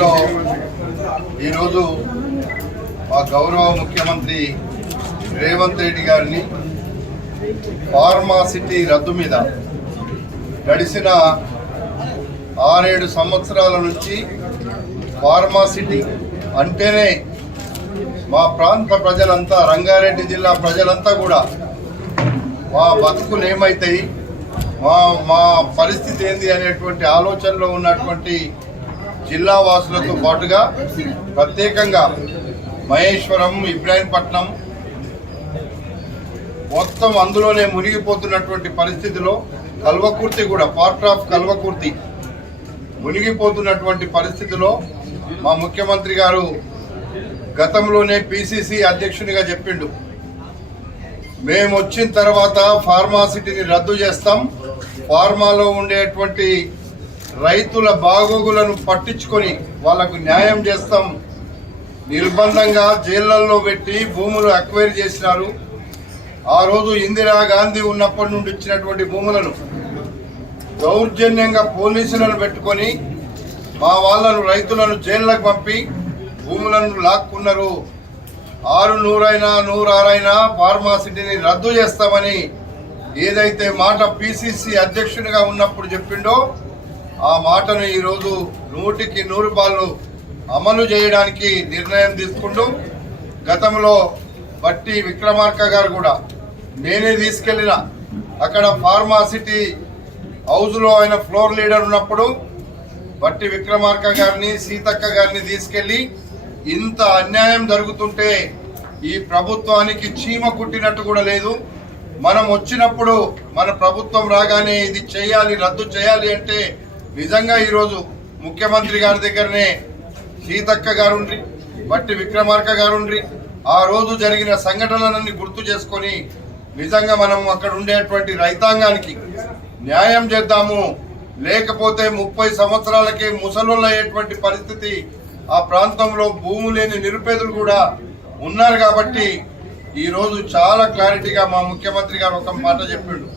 అసెంబ్లీలో ఈరోజు మా గౌరవ ముఖ్యమంత్రి రేవంత్ రెడ్డి గారిని ఫార్మాసిటీ రద్దు మీద గడిచిన 6-7 సంవత్సరాల నుంచి ఫార్మాసిటీ అంటేనే మా ప్రాంత ప్రజలంతా, రంగారెడ్డి జిల్లా ప్రజలంతా కూడా మా బతుకులు ఏమవుతాయి, మా పరిస్థితి ఏంది అనేటువంటి ఆలోచనలో ఉన్నటువంటి జిల్లా వాసులతో పాటుగా ప్రత్యేకంగా మహేశ్వరం, ఇబ్రాహీంపట్నం మొత్తం అందులోనే మునిగిపోతున్నటువంటి పరిస్థితిలో కల్వకుర్తి కూడా పార్ట్ ఆఫ్ కల్వకుర్తి మునిగిపోతున్నటువంటి పరిస్థితిలో మా ముఖ్యమంత్రి గారు గతంలోనే పిసిసి అధ్యక్షునిగా చెప్పిండు, మేము వచ్చిన తర్వాత ఫార్మాసిటీని రద్దు చేస్తాం, ఫార్మాలో ఉండేటువంటి రైతుల బాగోగులను పట్టించుకొని వాళ్లకు న్యాయం చేస్తాం. నిర్బంధంగా జైళ్లలో పెట్టి భూములు అక్వైర్ చేసినారు. ఆ రోజు ఇందిరాగాంధీ ఉన్నప్పటి నుండి ఇచ్చినటువంటి భూములను దౌర్జన్యంగా పోలీసులను పెట్టుకొని మా వాళ్ళను, రైతులను జైళ్లకు పంపి భూములను లాక్కున్నారు. 100 ఫార్మాసిటీని రద్దు చేస్తామని ఏదైతే మాట పిసిసి అధ్యక్షునిగా ఉన్నప్పుడు చెప్పిండో ఆ మాటను ఈరోజు 100% అమలు చేయడానికి నిర్ణయం తీసుకుంటూ, గతంలో బట్టి విక్రమార్క గారు కూడా నేనే తీసుకెళ్లిన అక్కడ ఫార్మాసిటీ హౌస్లో ఆయన ఫ్లోర్ లీడర్ ఉన్నప్పుడు బట్టి విక్రమార్క గారిని, సీతక్క గారిని తీసుకెళ్లి ఇంత అన్యాయం జరుగుతుంటే ఈ ప్రభుత్వానికి చీమ కుట్టినట్టు కూడా లేదు. మనం వచ్చినప్పుడు మన ప్రభుత్వం రాగానే ఇది చేయాలి, రద్దు చేయాలి అంటే నిజంగా ఈరోజు ముఖ్యమంత్రి గారి దగ్గరనే సీతక్క గారుండ్రి, బట్టి విక్రమార్క గారుండ్రి, ఆ రోజు జరిగిన సంఘటనలన్నీ గుర్తు చేసుకొని నిజంగా మనం అక్కడ ఉండేటువంటి రైతాంగానికి న్యాయం చేద్దాము. లేకపోతే 30 సంవత్సరాలకే ముసలోళ్ళు అయ్యేటువంటి పరిస్థితి ఆ ప్రాంతంలో భూము లేని నిరుపేదలు కూడా ఉన్నారు. కాబట్టి ఈరోజు చాలా క్లారిటీగా మా ముఖ్యమంత్రి గారు ఒక మాట చెప్పిండు.